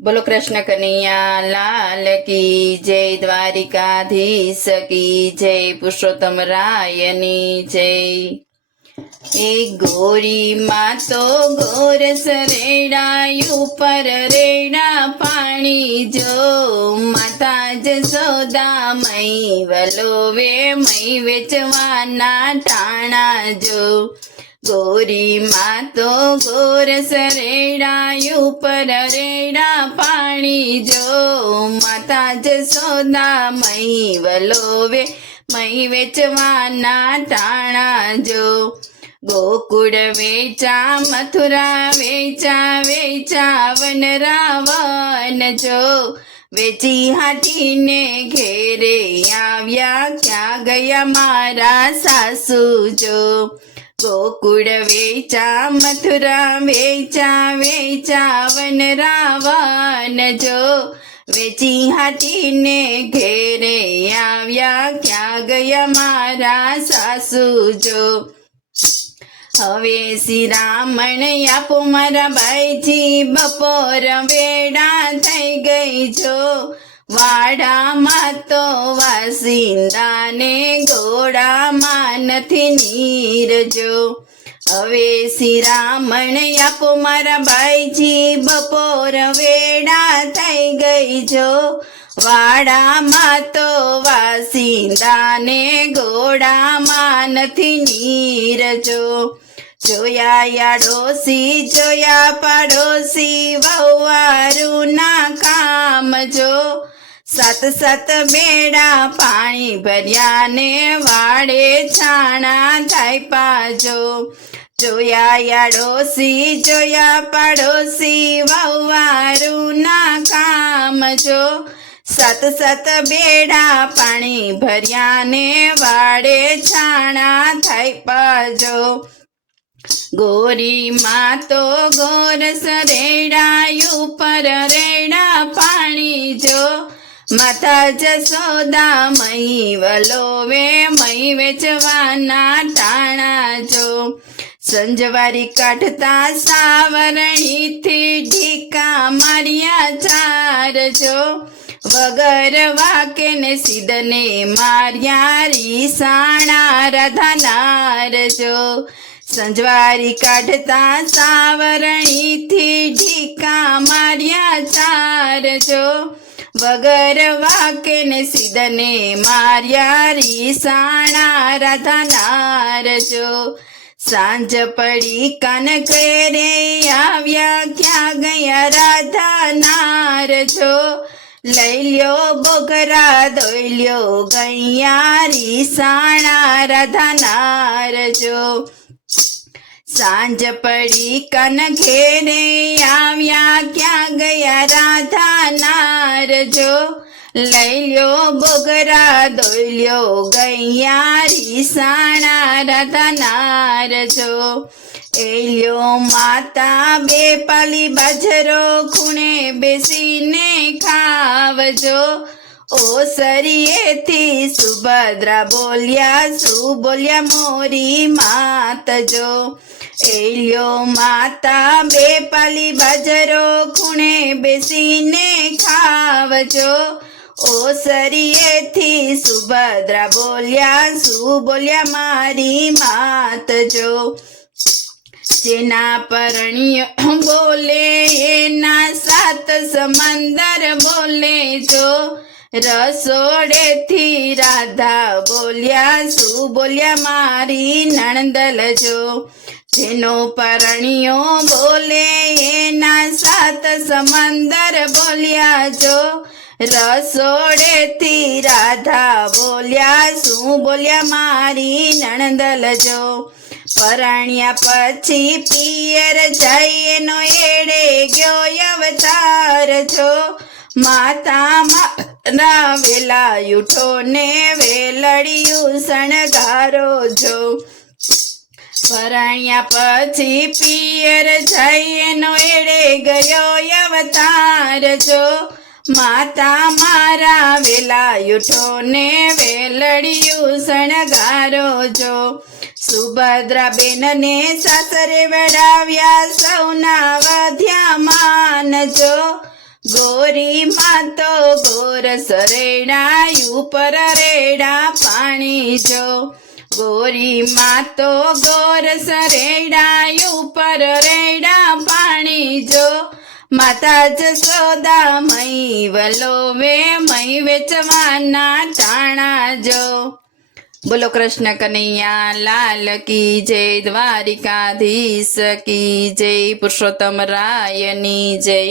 बोलो कृष्ण कन्हैया लाल की जय, द्वारिकाधीश की जय, पुरुषोत्तम रायनी जय। एक गोरी माँ तो गोरस रेडायु पर रेडा पाणी जो, माता जसोदा मई वलोवे मई वेचवाना टाणा जो। गोरी माँ तो गोरस रेडायु पर रेडा पाणी जो, माता जसोदा मई वलोवे मई वेचवाना टाणा जो। गोकुळ वेचा मथुरा वेचा वेचा वन रावण जो, वेची हाथीने घेरे આવ્યા ક્યાં ગયા મારા સાસુ જો। गोकुळ वेचा मथुरा वेचा वेचा वन रावण जो, वेची हाथीने घेरे આવ્યા ક્યાં ગયા મારા સાસુ જો। હવે શ્રીરામણ આપો મારા ભાઈજી, બપોર વેડા થઈ ગઈ જો, વાડામાં તો વાસિંદાને ઘોડામાં નથી નીર જો। હવે શ્રીરામણ આપો મારા ભાઈજી, બપોર વેડા થઈ ગઈ જો, વાડામાં તો વાસિંદાને ઘોડામાં નથી નીર જો। જોયા યાડોશી જોયા પાડોશી, વહુવારું ના કામ જો, સાત સાત બેડા પાણી ભર્યા ને વાડે છાણા થાય પાજો। જોયા યાડોશી જોયા પાડોશી, વહુવારું ના કામ જો, સાત સાત બેડા પાણી ભર્યા ને વાડે છાણા થાય પાજો। गोरी माँ तो गोरस रेडायु पर रेडा पाणी जो, माता जसोदा मई वलोवे मई वेचवाना टाणा जो। संजवारी काढता सावरणी थी ढीका मारिया चार जो, वगर वाके ने सीधने मारिया રીસાણા રાધાનાર જો। સંજવારી કાઢતા સાવરણીથી ઢીકા માર્યા ચાર જો, વગર વાકે ને સીધને માર્યા રીસાણા રાધાનાર જો। સાંજ પડી કાન કરે આવ્યા ક્યાં ગયા રાધાનાર જો, લઈ લ્યો બોગરા ધોઈ લ્યો ગૈયા રીસાણા રાધાનાર જો। સાંજ પડી કન ઘેરે આવ્યા ક્યાં ગયા રાધાનાર જો, લઈ લ્યો બોગરા ધોઈ લ્યો ગૈયા રીસાણા રાધાનાર જો। એલ્યો માતા બે પાલી બાજરો ખૂણે બેસીને ખાવજો, ઓસરીએથી સુભદ્રા બોલ્યા શું બોલ્યા મોરી માત જો। એલ્યો માતા બે પાલી બાજરો ખૂણે બેસીને ખાવજો, ઓસરીએથી સુભદ્રા બોલ્યા શું બોલ્યા મારી માત જો। જેના પરણિયો બોલે એના સાત સમંદર બોલે જો, રસોડેથી રાધા બોલ્યા શું બોલ્યા મારી નણંદલ જો। જેનો પરણિયો બોલે એના સાત સમંદર બોલ્યા જો, રસોડેથી રાધા બોલ્યા શું બોલ્યા મારી નણંદલ જો। પરણ્યા પછી પિયર જઈ એનો એડે ગયો અવતાર જો, માતા મારા વેલા ઉઠો ને વેલડિયું શણગારો જો। પરણ્યા પછી પિયર જઈ એનો એડે ગયો અવતાર જો, માતા મારા વેલા ઉઠો ને વેલડિયું શણગારો જો। સુભદ્રા બેન ને સાસરે વડાવ્યા સૌના વધ્યા માન જો, ગોરીમાં તો ગોરસ રેડા ઉપર રેડા પાણી જો ગોરીમાં તો ગોરસ રેડા ઉપર રેડા પાણી જો માતા જશોદા મઈ વલોવે મઈ વેચવાના ટાણા જો બોલો કૃષ્ણ કનૈયા લાલ કી જય દ્વારિકાધીશ કી જય પુરુષોત્તમ રાયની જય